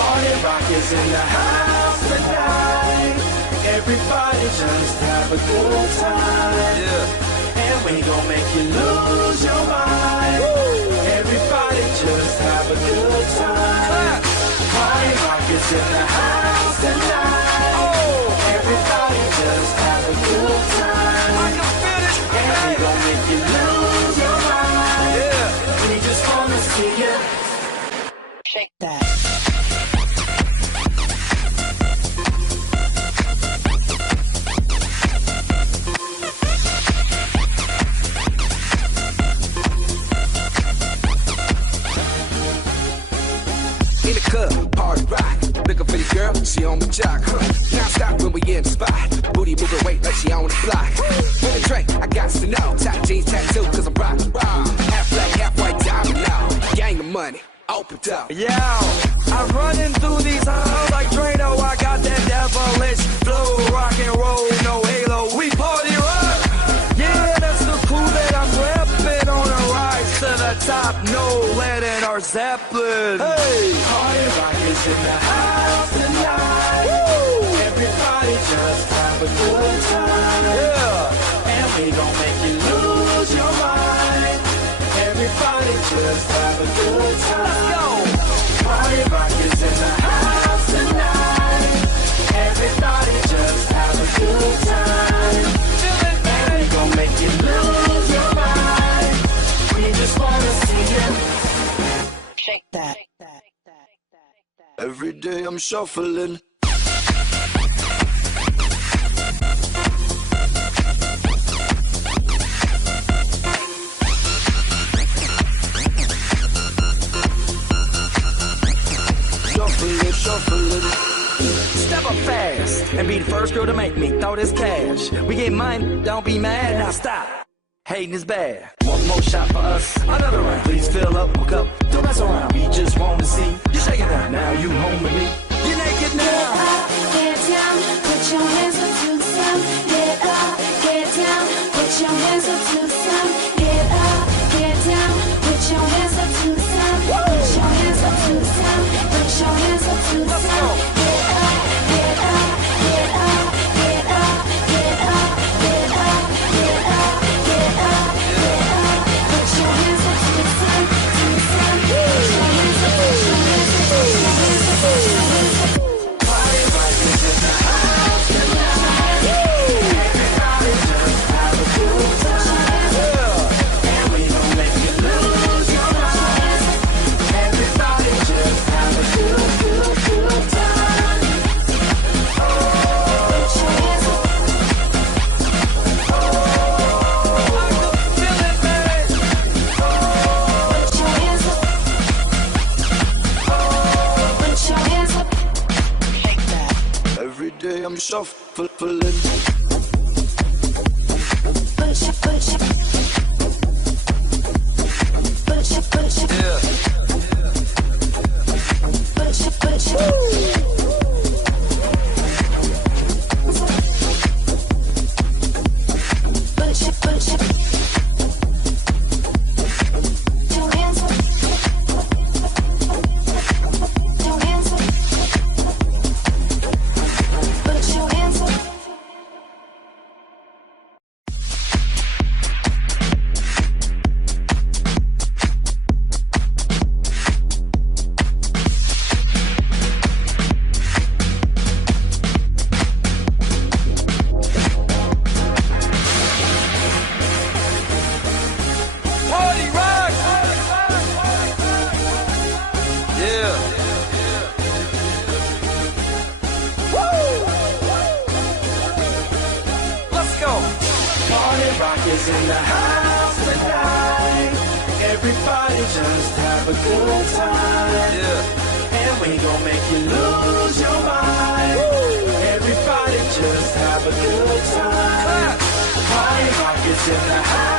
Party Rock is in the house tonight. Everybody just have a good time. Yeah. And we gon' make you lose your mind. Woo. Everybody just have a good time. Party Rock is in the house tonight. Oh. Everybody just have a good time. I can feel it. And we gon' make you lose your mind. Yeah. We just wanna see you shake that. In the club, party rock. Looking for your girl, she on the jock. Now stop when we in the spot. Booty moving weight like she on the block. With a drink, I got to know. Tight jeans, tattoo, cause I'm rock. Half black, half white, diamond now. Gang of money, open up. Yeah, I'm running through these halls like Drano. I got that devilish flow, rock and roll, no halo. We party rock. Yeah, that's the crew that I'm repping on a rise to the top. No Lennon or Zeppelin. Hey, Party Rock is in the house tonight. Woo. Everybody just have a good time. yeah. And we gon' make you lose your mind. Everybody just have a good time. Let's go. Party Rock is in the house tonight. Everybody just have a good time. And we gon' make you lose your mind. We just wanna see you shake that. Every day I'm shuffling. Shuffling. Step up fast and be the first girl to make me throw this cash. We get mine, don't be mad, now stop. Hating is bad. One more shot for us, another round. Please fill up my cup, don't mess around. We just wanna see you shaking down. Now you home with me. You're naked now. Get up, get down, put your hands up to the sun. Get up, get down, put your hands up to the sun. Get up, get down, put your hands up to the sun. Put your hands up to the sun. Put your hands up to the sun. Get up, get up, get up, get up, get up, get up, get up, get up, get up. Put your hands up to the sun, to the sun. Put your hands up, put your hands up, put your hands up, put your hands up. Party Rock is in the house tonight. Everybody just have a good time. And we gon' make you lose your mind. Everybody just have a good time. Put your hands up. Put your hands up. Put your hands up. Shake that. Every day I'm shuffling. Put your, put your, put your, put your, Yeah. put your, put your. Put your, put your. Your hands up. Your hands up. Put your hands up. Party rock! Yeah. Woo! Let's go. Party Rock is in the house tonight. Everybody just have a good time. Yeah. And we gon' make you lose your mind. Everybody just have a good time. Party Rock is in the house